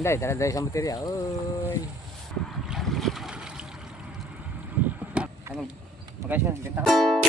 Hindi, dala-dala sa materiya. Uy. Ano, mag-ayos ka, benta ka. Eh.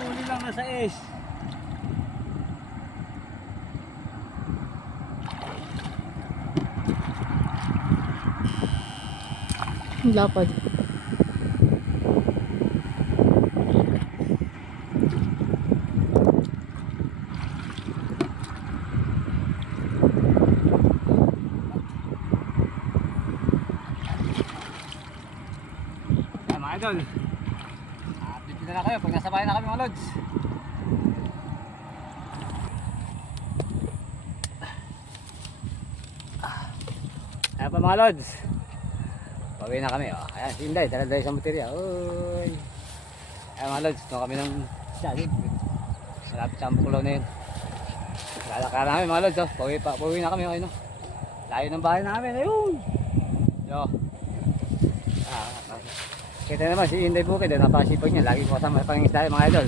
Huli lang na sa is. Lapad. Mga idol, dito na kayo pag nasa bahay na kami mga lods. Ayan pa mga lods, pauwi na kami. Ayan si Inday, dala-dala sa materiya. Uy. Ayan mga lods, doon kami ng salit. Malapit sa Buklaw na yun. Lalakar namin mga lods. Pauwi na kami. Ayun, layo ng bahay namin. Ayun. Yo. Kita naman si Inday Bukid, napasipag niya, lagi ko kasama sa pangingisda mga idol.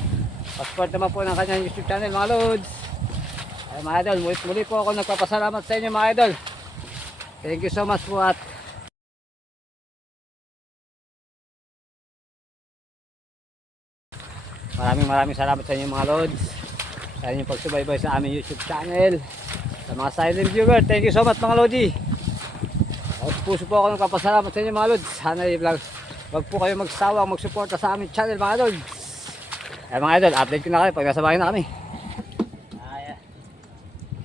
Passport naman po ng kanyang YouTube channel mga lods. Ay mga idol, muli po ako nagpapasalamat sa inyo mga idol. Thank you so much po at maraming salamat sa inyo mga lods. Sa inyong pagsubaybay sa aming YouTube channel. Sa mga silent viewer, thank you so much mga lodi. Puso po ako nagpapasalamat sa inyo mga lods. Sana i-vlog. Huwag po kayo magsawang magsuporta sa aming channel mga idol. Ay mga idol, update ko na kayo pag nasa bahay na kami. Ay,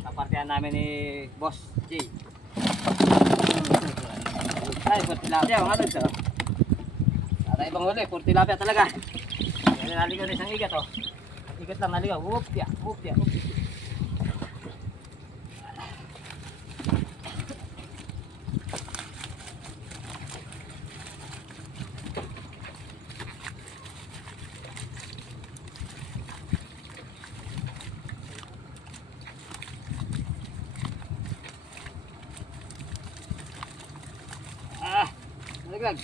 kapartihan namin ni Boss J. Ay, pur tilapia mga idol. At ibang huli, pur tilapia talaga. Yan naligaw na isang igat oh. Igat lang naligaw. Upya. Laglag.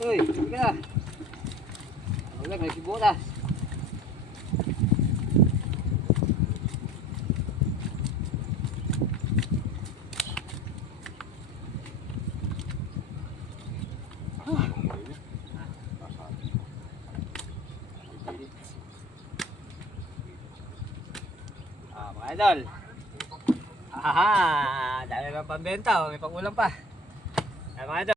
Uy, hindi ka na. Laglag, may sibutas. Mga idol. Haha, dami pa pambenta, oh. May pang-ulam pa. Mga idol.